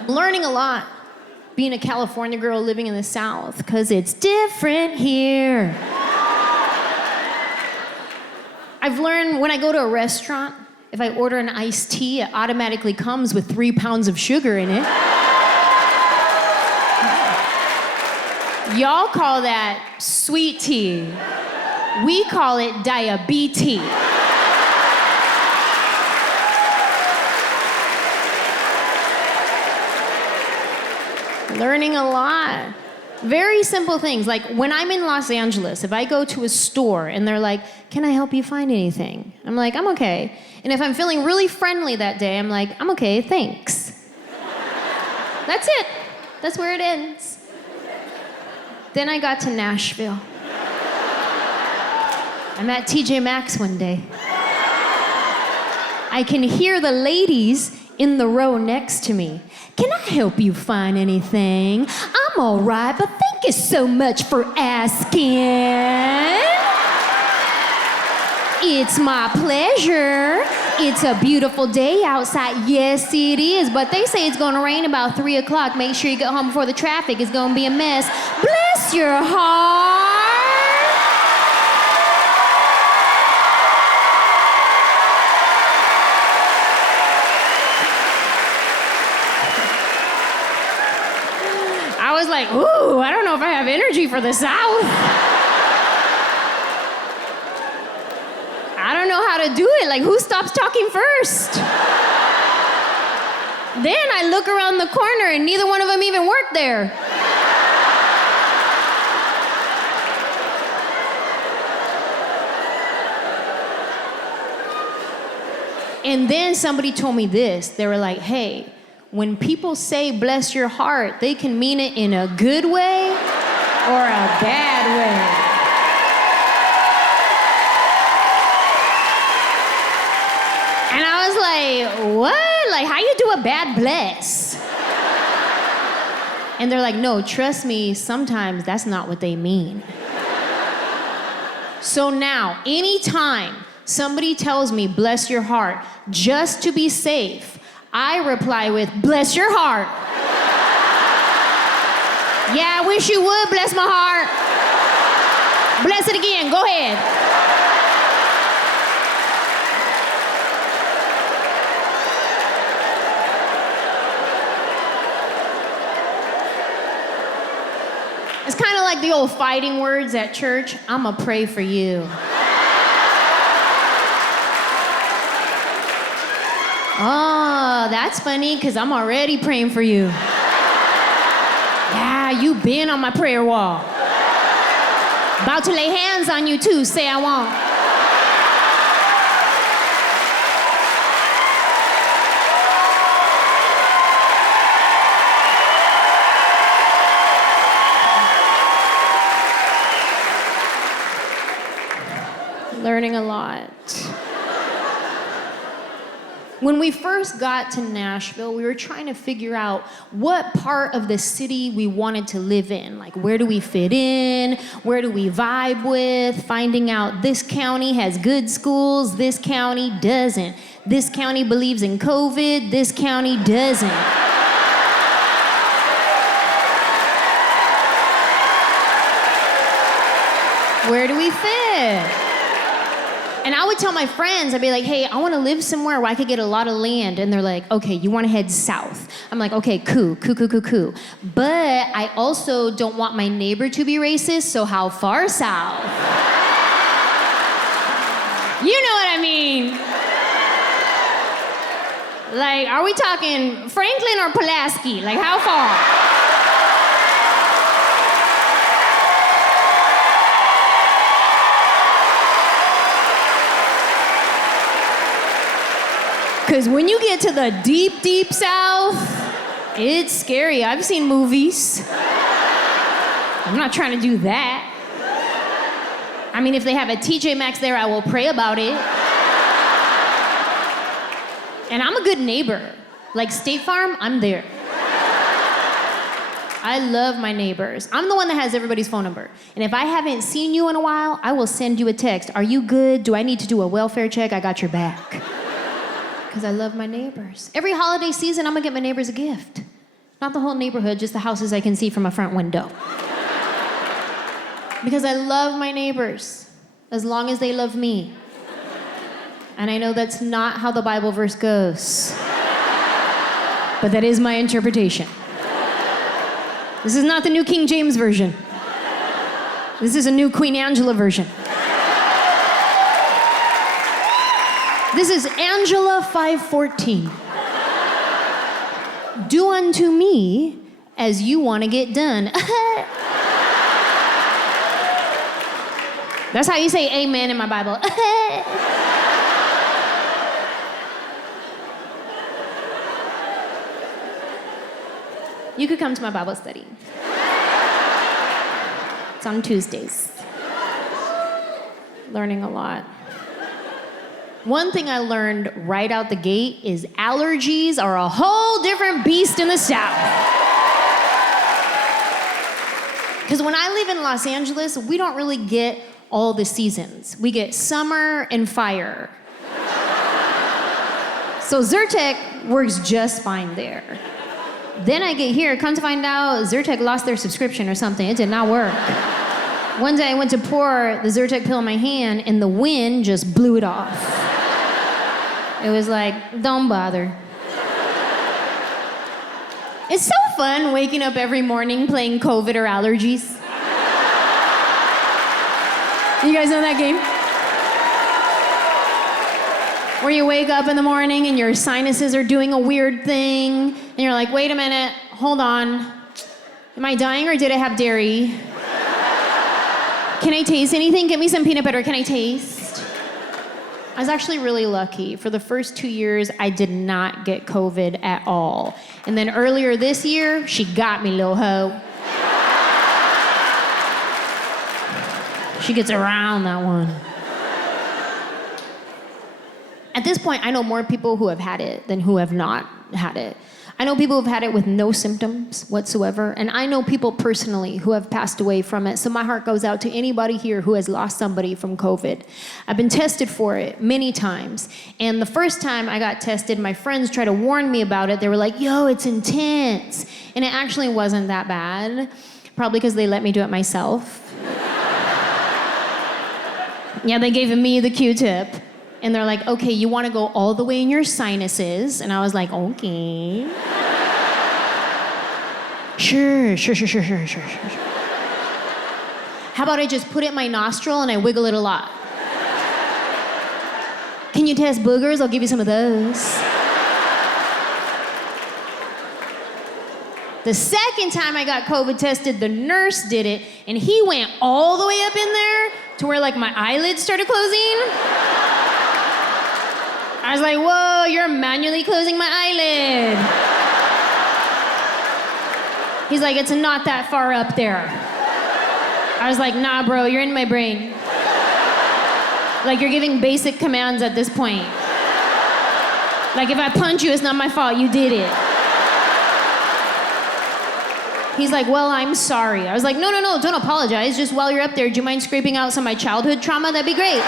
I'm learning a lot being a California girl living in the South, because it's different here. I've learned when I go to a restaurant, if I order an iced tea, it automatically comes with 3 pounds of sugar in it. Y'all call that sweet tea. We call it diabetes. Learning a lot. Very simple things. Like when I'm in Los Angeles, if I go to a store and they're like, "Can I help you find anything?" I'm like, "I'm okay." And if I'm feeling really friendly that day, I'm like, "I'm okay, thanks." That's it. That's where it ends. Then I got to Nashville. I'm at TJ Maxx one day. I can hear the ladies in the row next to me. "Can I help you find anything?" "I'm all right, but thank you so much for asking." "It's my pleasure. It's a beautiful day outside." "Yes, it is, but they say it's gonna rain about 3 o'clock. Make sure you get home before the traffic is gonna be a mess." "Bless your heart." I was like, ooh, I don't know if I have energy for the South. I don't know how to do it. Like, who stops talking first? Then I look around the corner and neither one of them even worked there. And then somebody told me this. They were like, "Hey, when people say bless your heart, they can mean it in a good way or a bad way." And I was like, "What? Like, how you do a bad bless?" And they're like, "No, trust me, sometimes that's not what they mean." So now, anytime somebody tells me bless your heart, just to be safe, I reply with, "Bless your heart." "Yeah, I wish you would bless my heart." "Bless it again, go ahead." It's kind of like the old fighting words at church. "I'ma pray for you." "Oh, that's funny, because I'm already praying for you." "Yeah, you been on my prayer wall. About to lay hands on you too, say I won't." Learning a lot. When we first got to Nashville, we were trying to figure out what part of the city we wanted to live in. Like, where do we fit in? Where do we vibe with? Finding out this county has good schools, this county doesn't. This county believes in COVID, this county doesn't. Where do we fit? And I would tell my friends, I'd be like, "Hey, I want to live somewhere where I could get a lot of land." And they're like, "Okay, you want to head south." I'm like, "Okay, cool. But I also don't want my neighbor to be racist, so how far south?" You know what I mean? Like, are we talking Franklin or Pulaski? Like, how far? Because when you get to the deep, deep South, it's scary. I've seen movies. I'm not trying to do that. I mean, if they have a TJ Maxx there, I will pray about it. And I'm a good neighbor. Like State Farm, I'm there. I love my neighbors. I'm the one that has everybody's phone number. And if I haven't seen you in a while, I will send you a text. "Are you good? Do I need to do a welfare check? I got your back." Because I love my neighbors. Every holiday season, I'm gonna get my neighbors a gift. Not the whole neighborhood, just the houses I can see from a front window. Because I love my neighbors, as long as they love me. And I know that's not how the Bible verse goes. But that is my interpretation. This is not the New King James Version. This is a new Queen Anjelah version. This is Anjelah 5:14. Do unto me as you want to get done. That's how you say amen in my Bible. You could come to my Bible study. It's on Tuesdays. Learning a lot. One thing I learned right out the gate is allergies are a whole different beast in the South. Because when I live in Los Angeles, we don't really get all the seasons. We get summer and fire. So Zyrtec works just fine there. Then I get here, come to find out, Zyrtec lost their subscription or something. It did not work. One day I went to pour the Zyrtec pill in my hand and the wind just blew it off. It was like, don't bother. It's so fun waking up every morning playing COVID or Allergies. You guys know that game? Where you wake up in the morning and your sinuses are doing a weird thing, and you're like, wait a minute, hold on. Am I dying or did I have dairy? Can I taste anything? Get me some peanut butter. Can I taste? I was actually really lucky. For the first 2 years, I did not get COVID at all. And then earlier this year, she got me, little hoe. She gets around that one. At this point, I know more people who have had it than who have not had it. I know people who've had it with no symptoms whatsoever, and I know people personally who have passed away from it, so my heart goes out to anybody here who has lost somebody from COVID. I've been tested for it many times, and the first time I got tested, my friends tried to warn me about it. They were like, yo, it's intense, and it actually wasn't that bad, probably because they let me do it myself. Yeah, they gave me the Q-tip. And they're like, okay, you want to go all the way in your sinuses? And I was like, okay. Sure. How about I just put it in my nostril and I wiggle it a lot? Can you test boogers? I'll give you some of those. The second time I got COVID tested, the nurse did it, and he went all the way up in there to where like my eyelids started closing. I was like, whoa, you're manually closing my eyelid. He's like, it's not that far up there. I was like, nah, bro, you're in my brain. Like, you're giving basic commands at this point. Like, if I punch you, it's not my fault, you did it. He's like, well, I'm sorry. I was like, no, don't apologize. Just while you're up there, do you mind scraping out some of my childhood trauma? That'd be great.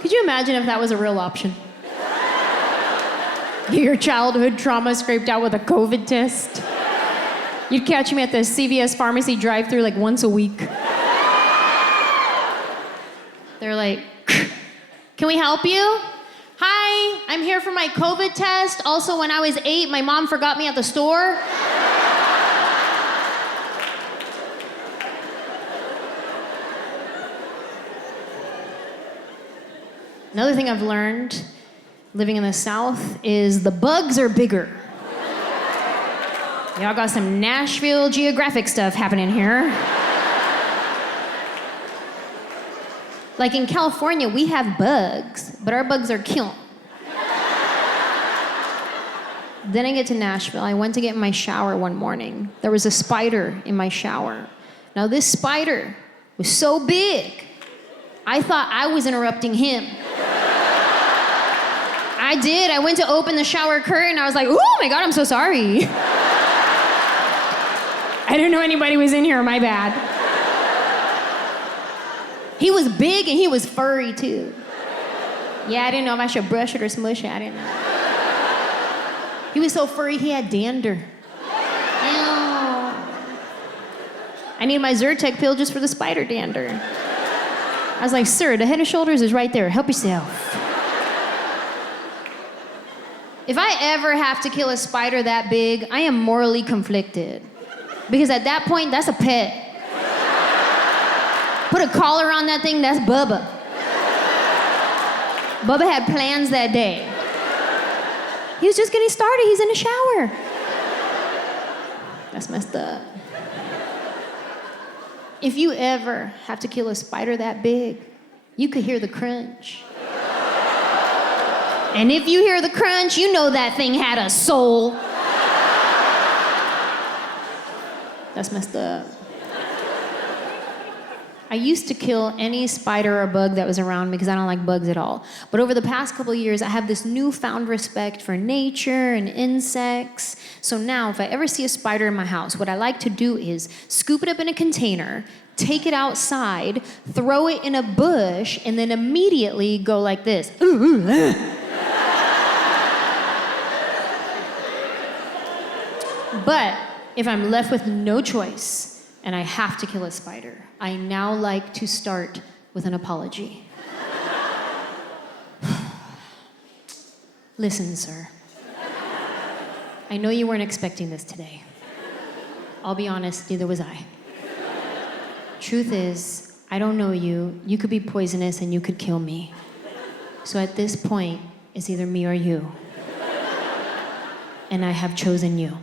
Could you imagine if that was a real option? Get your childhood trauma scraped out with a COVID test. You'd catch me at the CVS pharmacy drive-thru like once a week. They're like, can we help you? Hi, I'm here for my COVID test. Also, when I was 8, my mom forgot me at the store. Another thing I've learned living in the South is the bugs are bigger. Y'all got some Nashville geographic stuff happening here. Like in California, we have bugs, but our bugs are killing. Then I get to Nashville. I went to get in my shower one morning. There was a spider in my shower. Now this spider was so big, I thought I was interrupting him. I did. I went to open the shower curtain. I was like, oh my God, I'm so sorry. I didn't know anybody was in here, my bad. He was big and he was furry too. Yeah, I didn't know if I should brush it or smush it. I didn't know. He was so furry, he had dander. Ew. I need my Zyrtec pill just for the spider dander. I was like, sir, the Head and Shoulders is right there. Help yourself. If I ever have to kill a spider that big, I am morally conflicted. Because at that point, that's a pet. Put a collar on that thing, that's Bubba. Bubba had plans that day. He was just getting started, he's in the shower. That's messed up. If you ever have to kill a spider that big, you could hear the crunch. And if you hear the crunch, you know that thing had a soul. That's messed up. I used to kill any spider or bug that was around me because I don't like bugs at all. But over the past couple of years, I have this newfound respect for nature and insects. So now, if I ever see a spider in my house, what I like to do is scoop it up in a container, take it outside, throw it in a bush, and then immediately go like this. But if I'm left with no choice, and I have to kill a spider, I now like to start with an apology. Listen, sir. I know you weren't expecting this today. I'll be honest, neither was I. Truth is, I don't know you. You could be poisonous and you could kill me. So at this point, it's either me or you. And I have chosen you.